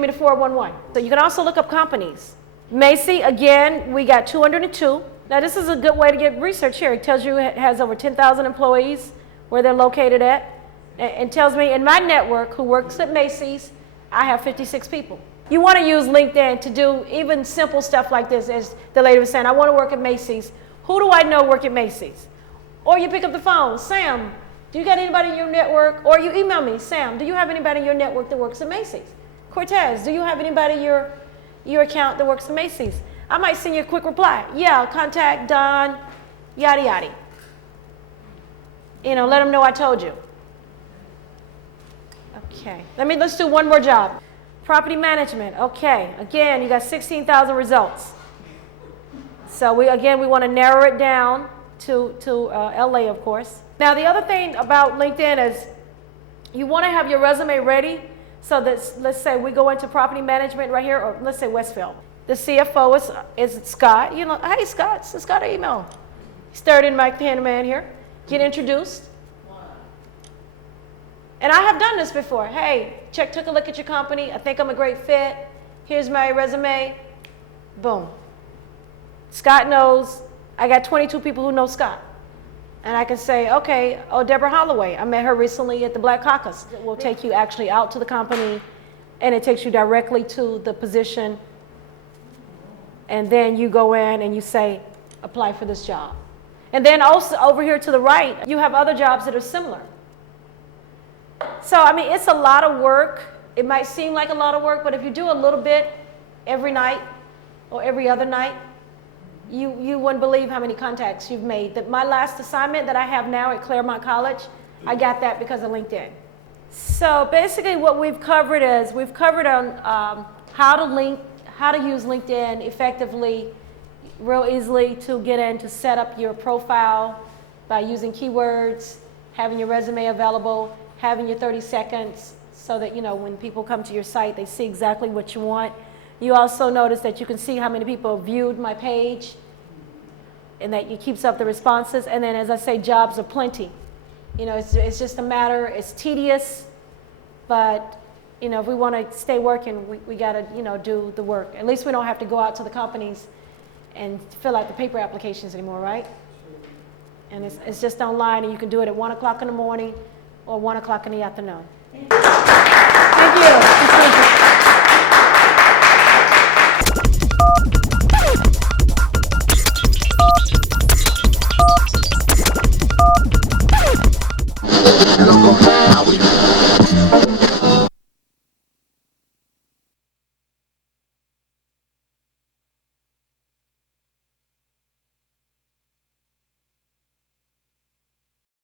me the 411. So you can also look up companies. Macy, again, we got 202. Now this is a good way to get research here. It tells you it has over 10,000 employees, where they're located at, and tells me in my network who works at Macy's, I have 56 people. You want to use LinkedIn to do even simple stuff like this, as the lady was saying, I want to work at Macy's. Who do I know work at Macy's? Or you pick up the phone, Sam, do you got anybody in your network? Or you email me, Sam, do you have anybody in your network that works at Macy's? Cortez, do you have anybody in your account that works at Macy's? I might send you a quick reply. Yeah, contact Don, yada yada. You know, let them know I told you. Okay, let's do one more job. Property management, okay. Again, you got 16,000 results. So we want to narrow it down to LA, of course. Now, the other thing about LinkedIn is you want to have your resume ready so that, let's say we go into property management right here, or let's say Westfield. The CFO is Scott. You know, hey, Scott, Scott, email. He's third in my man here. Get introduced. And I have done this before. Hey, took a look at your company. I think I'm a great fit. Here's my resume. Boom. Scott knows. I got 22 people who know Scott. And I can say, okay, Deborah Holloway. I met her recently at the Black Caucus. It will take you actually out to the company, and it takes you directly to the position. And then you go in and you say, apply for this job. And then also over here to the right, you have other jobs that are similar. So, I mean, it's a lot of work. It might seem like a lot of work, but if you do a little bit every night or every other night, you wouldn't believe how many contacts you've made. My last assignment that I have now at Claremont College, I got that because of LinkedIn. So basically what we've covered is, on how to use LinkedIn effectively, real easily to get in to set up your profile by using keywords, having your resume available, having your 30 seconds so that, you know, when people come to your site, they see exactly what you want. You also notice that you can see how many people viewed my page and that it keeps up the responses. And then, as I say, jobs are plenty. You know, it's just a matter, it's tedious, but, you know, if we want to stay working, we got to, you know, do the work. At least we don't have to go out to the companies and fill out the paper applications anymore, right? And it's just online, and you can do it at 1 o'clock in the morning or 1 o'clock in the afternoon.